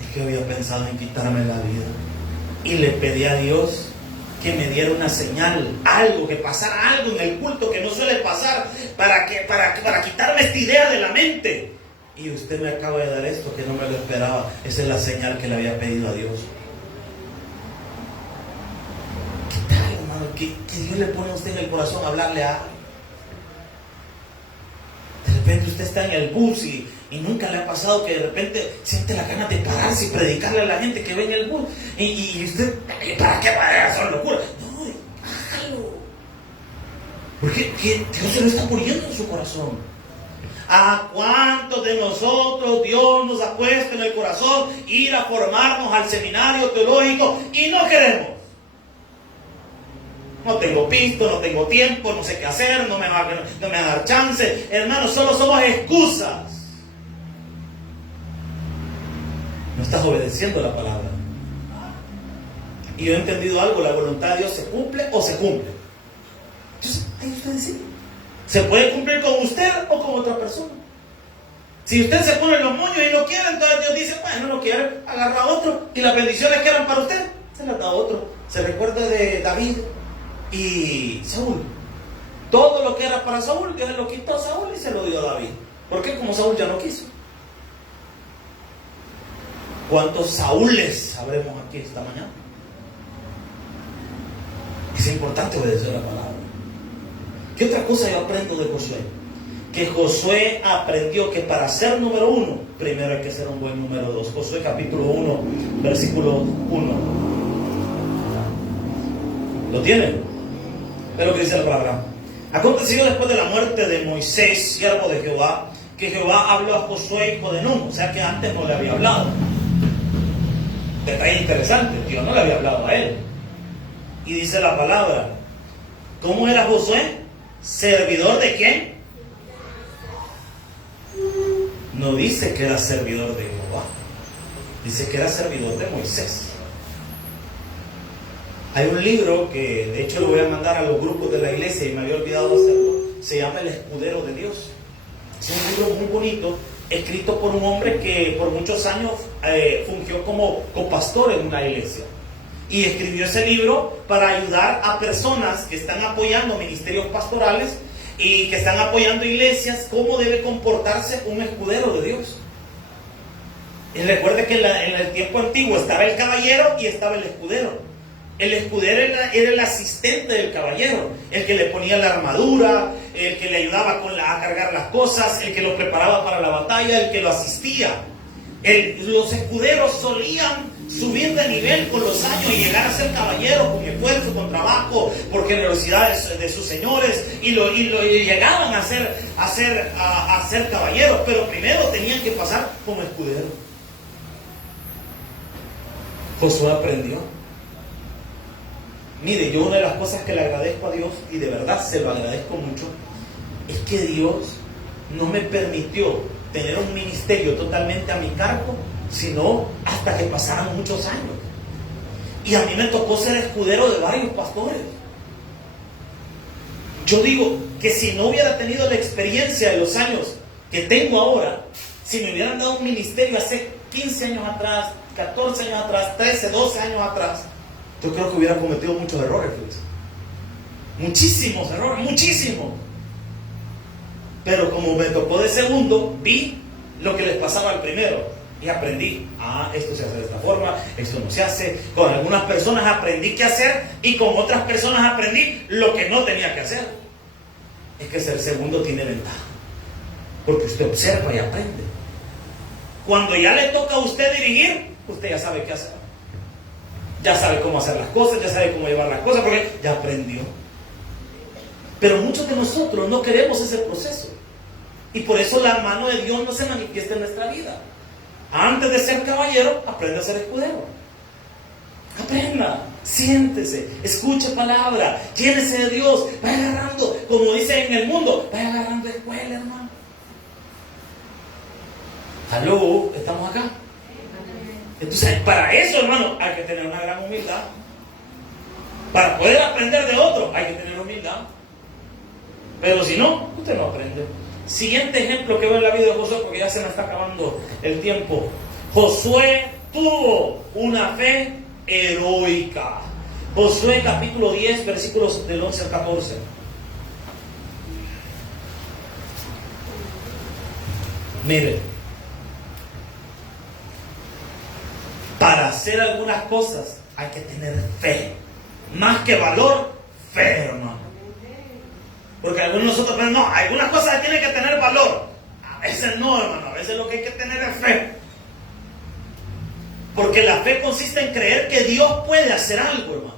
Es que había pensado en quitarme la vida. Y le pedí a Dios que me diera una señal, algo, que pasara algo en el culto que no suele pasar, para quitarme esta idea de la mente. Y usted me acaba de dar esto que no me lo esperaba. Esa es la señal que le había pedido a Dios. Que Dios le pone a usted en el corazón hablarle a alguien. De repente usted está en el bus y nunca le ha pasado que de repente siente la ganas de pararse y predicarle a la gente que ve en el bus. Y usted, ¿para qué va a hacer locura? No, hágalo. Porque Dios se lo está poniendo en su corazón. ¿A cuántos de nosotros Dios nos ha puesto en el corazón ir a formarnos al seminario teológico y no queremos? No tengo pisto, no tengo tiempo, no sé qué hacer, no me va a dar chance. Hermanos, solo somos excusas. No estás obedeciendo la palabra. Y yo he entendido algo, la voluntad de Dios se cumple o se cumple. Entonces, ahí usted decide. Se puede cumplir con usted o con otra persona. Si usted se pone los moños y no quiere, entonces Dios dice, bueno, no quiere, agarra a otro. Y las bendiciones que eran para usted, se las da a otro. Se recuerda de David y Saúl. Todo lo que era para Saúl, Dios lo quitó a Saúl y se lo dio a David. ¿Por qué? Como Saúl ya no quiso. ¿Cuántos Saúles habremos aquí esta mañana? Es importante obedecer la palabra. ¿Qué otra cosa yo aprendo de Josué? Que Josué aprendió que para ser número 1, primero hay que ser un buen número 2. Josué capítulo 1, versículo 1. ¿Lo tienen? Es lo que dice la palabra. Aconteció después de la muerte de Moisés, siervo de Jehová, que Jehová habló a Josué, hijo de Nun, o sea que antes no le había hablado. Detalle interesante, Dios no le había hablado a él. Y dice la palabra, ¿cómo era Josué? ¿Servidor de quién? No dice que era servidor de Jehová, dice que era servidor de Moisés. Hay un libro que de hecho lo voy a mandar a los grupos de la iglesia y me había olvidado hacerlo. Se llama El Escudero de Dios. Es un libro muy bonito, escrito por un hombre que por muchos años fungió como pastor en una iglesia. Y escribió ese libro para ayudar a personas que están apoyando ministerios pastorales y que están apoyando iglesias, cómo debe comportarse un escudero de Dios. Y recuerde que en el tiempo antiguo estaba el caballero y estaba el escudero. El escudero era el asistente del caballero, el que le ponía la armadura, el que le ayudaba a cargar las cosas, el que lo preparaba para la batalla, el que lo asistía. Los escuderos solían subir de nivel con los años y llegar a ser caballeros con esfuerzo, con trabajo, por generosidad de sus señores, y llegaban a ser caballeros, pero primero tenían que pasar como escuderos. Josué aprendió. Mire, yo una de las cosas que le agradezco a Dios, y de verdad se lo agradezco mucho, es que Dios no me permitió tener un ministerio totalmente a mi cargo, sino hasta que pasaran muchos años. Y a mí me tocó ser escudero de varios pastores. Yo digo que si no hubiera tenido la experiencia de los años que tengo ahora, si me hubieran dado un ministerio hace 15 años atrás, 14 años atrás, 13, 12 años atrás, yo creo que hubiera cometido muchos errores, muchísimos errores, muchísimos. Pero como me tocó de segundo, vi lo que les pasaba al primero. Y aprendí, esto se hace de esta forma, esto no se hace. Con algunas personas aprendí qué hacer y con otras personas aprendí lo que no tenía que hacer. Es que ser segundo tiene ventaja, porque usted observa y aprende. Cuando ya le toca a usted dirigir, usted ya sabe qué hacer. Ya sabe cómo hacer las cosas, ya sabe cómo llevar las cosas, porque ya aprendió. Pero muchos de nosotros no queremos ese proceso. Y por eso la mano de Dios no se manifiesta en nuestra vida. Antes de ser caballero, aprende a ser escudero. Aprenda, siéntese, escuche palabra, llénese de Dios, vaya agarrando, como dice en el mundo, vaya agarrando escuela, hermano. ¿Aló? ¿Estamos acá? Entonces, para eso, hermano, hay que tener una gran humildad. Para poder aprender de otro, hay que tener humildad. Pero si no, usted no aprende. Siguiente ejemplo que veo en la vida de Josué, porque ya se me está acabando el tiempo. Josué tuvo una fe heroica. Josué capítulo 10, versículos del 11 al 14. Mire, para hacer algunas cosas hay que tener fe. Más que valor, fe, hermano. Porque algunos de nosotros pensamos, no, algunas cosas tienen que tener valor. A veces no, hermano, a veces lo que hay que tener es fe. Porque la fe consiste en creer que Dios puede hacer algo, hermano.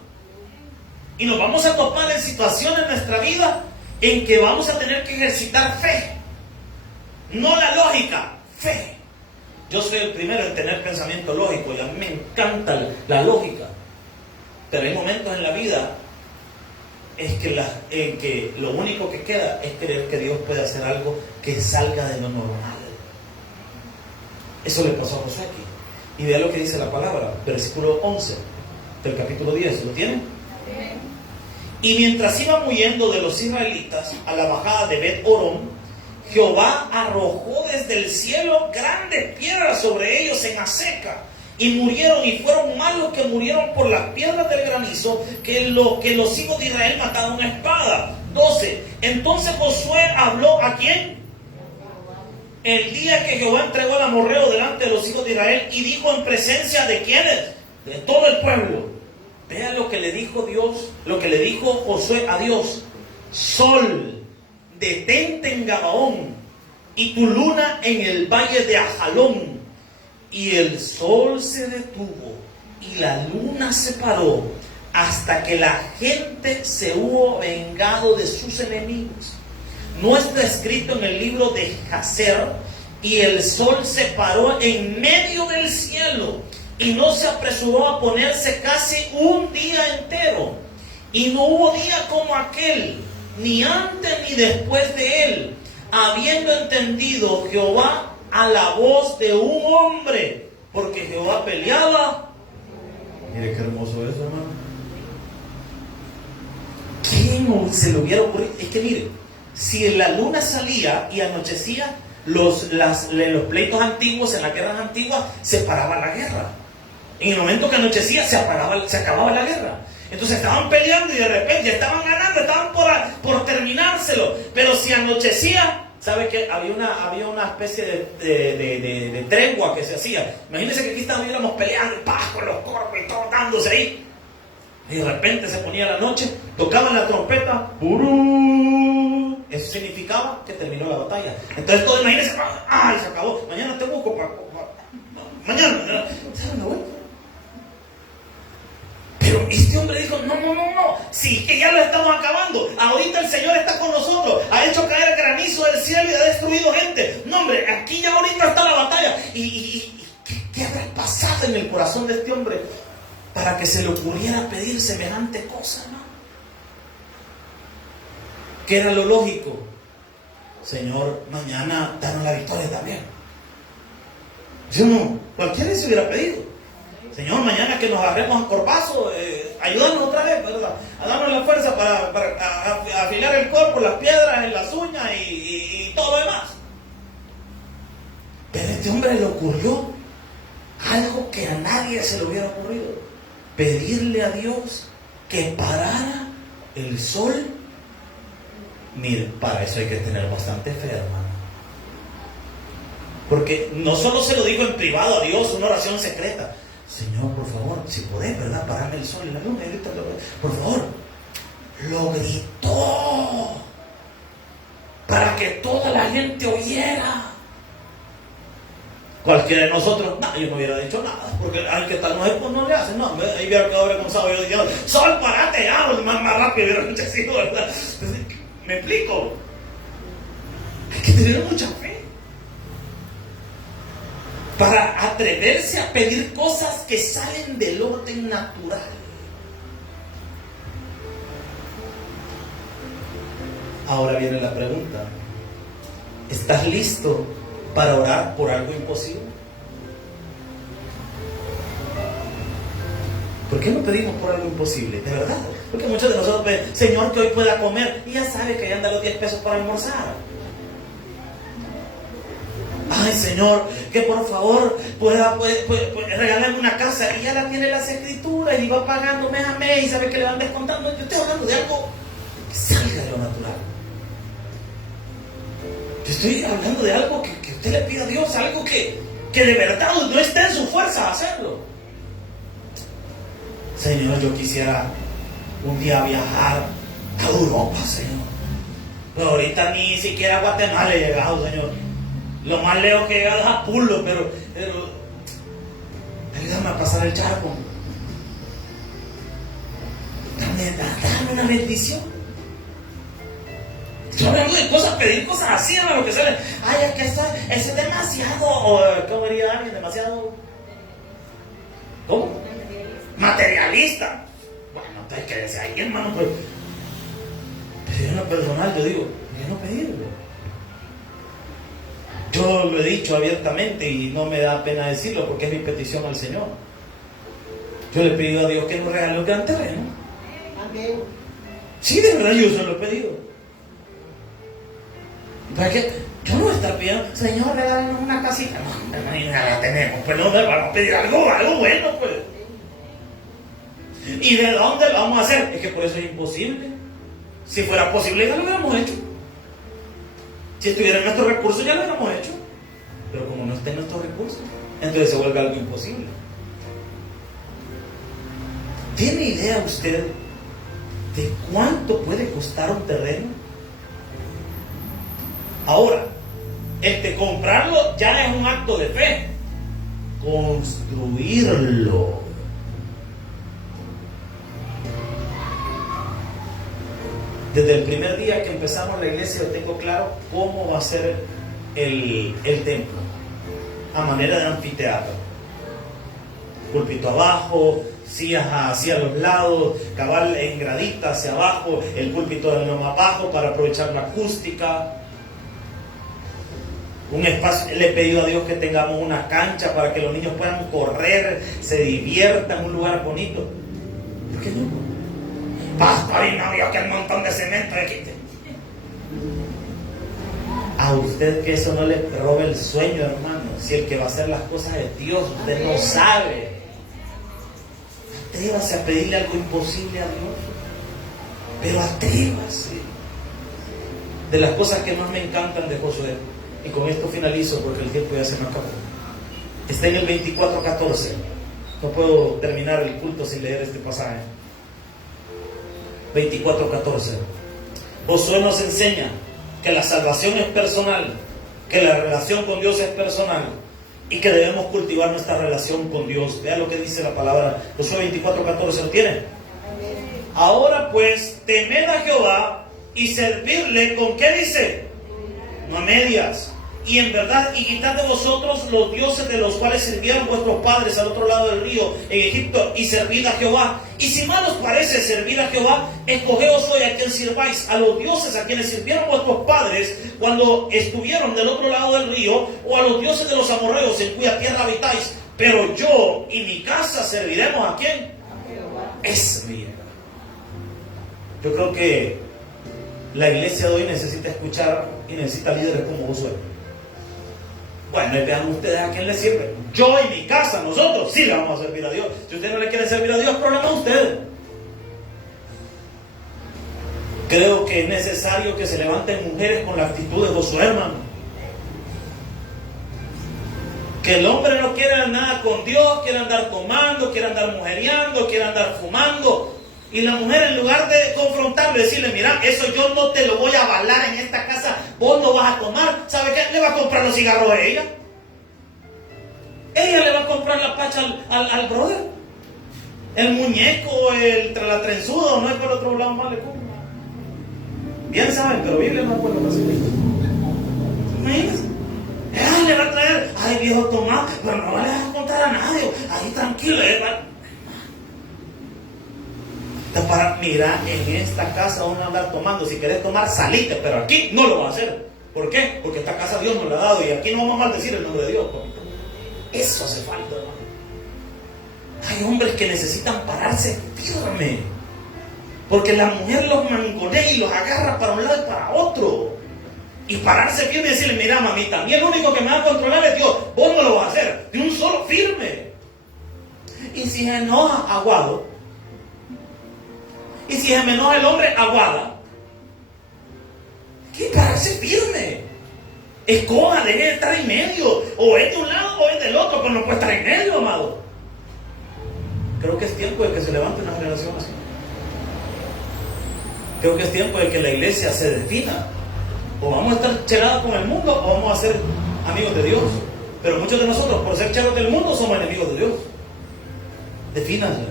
Y nos vamos a topar en situaciones en nuestra vida en que vamos a tener que ejercitar fe. No la lógica, fe. Yo soy el primero en tener pensamiento lógico y a mí me encanta la lógica. Pero hay momentos en la vida en que lo único que queda es creer que Dios puede hacer algo que salga de lo normal. Eso le pasó a Josué aquí. Y vea lo que dice la palabra, versículo 11 del capítulo 10. ¿Lo tienen? Y mientras iban huyendo de los israelitas a la bajada de Bet-Orón, Jehová arrojó desde el cielo grandes piedras sobre ellos en Azeca, y murieron, y fueron más los que murieron por las piedras del granizo que los hijos de Israel mataron a espada. 12. Entonces Josué habló ¿a quién? El día que Jehová entregó al amorreo delante de los hijos de Israel, y dijo en presencia de ¿quiénes? De todo el pueblo. Vea lo que le dijo Dios, lo que le dijo Josué a Dios. Sol, detente en Gabaón, y tu luna en el valle de Ajalón. Y el sol se detuvo y la luna se paró hasta que la gente se hubo vengado de sus enemigos. No está escrito en el libro de Jacer, y el sol se paró en medio del cielo y no se apresuró a ponerse casi un día entero. Y no hubo día como aquel, ni antes ni después de él, habiendo entendido Jehová a la voz de un hombre, porque Jehová peleaba. Mire qué hermoso es, hermano. ¿Quién se le hubiera ocurrido? Es que mire, si la luna salía y anochecía, los pleitos antiguos, en las guerras antiguas, se paraba la guerra. En el momento que anochecía, se acababa la guerra. Entonces estaban peleando y de repente estaban ganando, estaban por terminárselo. Pero si anochecía, ¿sabe qué? Había una especie de tregua que se hacía. Imagínense que aquí estábamos peleando, con los corpos y todo dándose ahí. Y de repente se ponía la noche, tocaban la trompeta, ¡burú! Eso significaba que terminó la batalla. Entonces todos imagínense, ¡ay, se acabó! Mañana te busco, mañana. ¿Saben la vuelta? Pero este hombre dijo, no, sí, que ya lo estamos acabando. Ahorita el Señor está con nosotros, ha hecho caer granizo del cielo y ha destruido gente. No, hombre, aquí ya ahorita está la batalla. ¿Y qué habrá pasado en el corazón de este hombre para que se le ocurriera pedir semejante cosa, no? ¿Qué era lo lógico? Señor, mañana danos la victoria también. Yo no, cualquiera se hubiera pedido. Señor, mañana que nos agarremos a corbazo, ayúdanos otra vez, ¿verdad? A darnos la fuerza para afilar el cuerpo, las piedras en las uñas y todo lo demás. Pero a este hombre le ocurrió algo que a nadie se le hubiera ocurrido: pedirle a Dios que parara el sol Mire, para eso hay que tener bastante fe, hermano. Porque no solo se lo dijo en privado a Dios, una oración secreta. Señor, por favor, si podés, ¿verdad? Pararme el sol y la luna. Por favor. Lo gritó. Para que toda la gente oyera. Cualquiera de nosotros, no, yo no hubiera dicho nada, porque ay, ¿qué tal? No le hacen, no, ahí hubiera quedado avergonzado yo diciendo, sol, parate ya, más rápido hubiera anochecido, ¿verdad? Entonces, ¿me explico? Hay que tener mucha fe para atreverse a pedir cosas que salen del orden natural. Ahora viene la pregunta, ¿estás listo para orar por algo imposible? ¿Por qué no pedimos por algo imposible? De verdad. Porque muchos de nosotros pedimos, Señor, que hoy pueda comer. Y ya sabe que ya anda los 10 pesos para almorzar. Ay, Señor, que por favor pueda regalarme una casa. Y ya la tiene las escrituras y va pagando mes a mes. Y sabe que le van descontando. Yo estoy hablando de algo que salga de lo natural. Yo estoy hablando de algo que usted le pida a Dios, algo que de verdad no está en su fuerza hacerlo. Señor, yo quisiera un día viajar a Europa, Señor. Pero ahorita ni siquiera a Guatemala he llegado, Señor. Lo más lejos que he llegado es a Pulo, pero ayúdame a pasar el charco. Dame una bendición. Estoy hablando de cosas, pedir cosas así, hermano, que sale. Ay, es que eso es demasiado. ¿Cómo diría alguien? Demasiado. ¿Cómo? Materialista. Bueno, no hay que decir ahí, hermano, pero pedir en lo personal, yo digo, ¿por qué no pedirlo? Yo lo he dicho abiertamente y no me da pena decirlo porque es mi petición al Señor. Yo le he pedido a Dios que nos regale un gran terreno. Amén. Sí, de verdad, yo se lo he pedido. Porque yo no voy a estar pidiendo, Señor, regálanos una casita. No, ni nada tenemos, pues no vamos a pedir algo bueno, pues. ¿Y de dónde lo vamos a hacer? Es que por eso es imposible. Si fuera posible, ya lo hubiéramos hecho. Si estuviera en nuestros recursos, ya lo hubiéramos hecho. Pero como no está en nuestros recursos, entonces se vuelve algo imposible. ¿Tiene idea usted de cuánto puede costar un terreno? Ahora, comprarlo ya es un acto de fe. Construirlo. Desde el primer día que empezamos la iglesia, yo tengo claro cómo va a ser el templo. A manera de anfiteatro. Púlpito abajo, sillas hacia los lados, cabal en gradita hacia abajo, el púlpito de lo más bajo para aprovechar la acústica. Un espacio, le he pedido a Dios que tengamos una cancha para que los niños puedan correr, se diviertan, un lugar bonito. ¿Por qué no? Pastor, y no vio que el montón de cemento de quite. A usted que eso no le robe el sueño, hermano. Si el que va a hacer las cosas es Dios, usted no sabe. Atrévase a pedirle algo imposible a Dios. Pero atrévase. De las cosas que más me encantan de Josué, y con esto finalizo porque el tiempo ya se me acabó. Está en el 24:14. No puedo terminar el culto sin leer este pasaje. 24:14. Josué nos enseña que la salvación es personal, que la relación con Dios es personal y que debemos cultivar nuestra relación con Dios. Vea lo que dice la palabra. Josué 24:14. ¿Lo tiene? Ahora pues, temed a Jehová y servirle. ¿Con qué dice? No a medias. Y en verdad, y quitad de vosotros los dioses de los cuales sirvieron vuestros padres al otro lado del río en Egipto, y servid a Jehová. Y si mal os parece servir a Jehová, escogeos hoy a quien sirváis, a los dioses a quienes sirvieron vuestros padres cuando estuvieron del otro lado del río, o a los dioses de los amorreos en cuya tierra habitáis. Pero yo y mi casa serviremos ¿a quién? A Jehová. Es bien. Yo creo que la iglesia de hoy necesita escuchar y necesita líderes como Josué. Bueno, y vean ustedes a quién le sirve. Yo y mi casa, nosotros sí le vamos a servir a Dios. Si usted no le quiere servir a Dios, problema de usted. Creo que es necesario que se levanten mujeres con la actitud de Josué, hermano. Que el hombre no quiere nada con Dios, quiere andar tomando, quiere andar mujeriando, quiere andar fumando. Y la mujer, en lugar de confrontarlo y decirle, mira, eso yo no te lo voy a avalar en esta casa, vos no vas a tomar, ¿sabe qué? Le va a comprar los cigarros a ella. Ella le va a comprar la pacha al brother. El muñeco, el trenzudo, no es por otro lado más le compra. Bien saben, pero Biblia no acuerdo más. Imagínense. Le va a traer, ay viejo Tomás, pero no le vas a contar a nadie, ahí tranquilo. Mira, en esta casa vamos a andar tomando, si querés tomar, salite, pero aquí no lo vas a hacer. ¿Por qué? Porque esta casa Dios nos la ha dado y aquí no vamos a maldecir el nombre de Dios. Eso hace falta, hermano. Hay hombres que necesitan pararse firme, porque la mujer los mangonea y los agarra para un lado y para otro. Y pararse firme y decirle, mira mamita, a mí el único que me va a controlar es Dios, vos no lo vas a hacer, de un solo firme. Y si se enoja, aguado. Y si se me enoja el hombre, aguada. ¿Qué? Pararse firme. Escoja, deje de estar en medio. O es de un lado o es del otro, pero no puede estar en medio, amado. Creo que es tiempo de que se levante una generación así. Creo que es tiempo de que la iglesia se defina. O vamos a estar chelados con el mundo o vamos a ser amigos de Dios. Pero muchos de nosotros, por ser chelos del mundo, somos enemigos de Dios. Defínanse.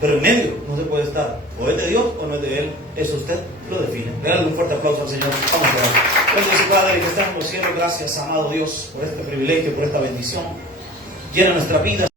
Pero en medio no se puede estar. O es de Dios o no es de Él. Eso usted lo define. Dale un fuerte aplauso al Señor. Vamos a orar. Gracias, Padre, que estamos en los cielos. Gracias, amado Dios, por este privilegio, por esta bendición. Llena nuestra vida.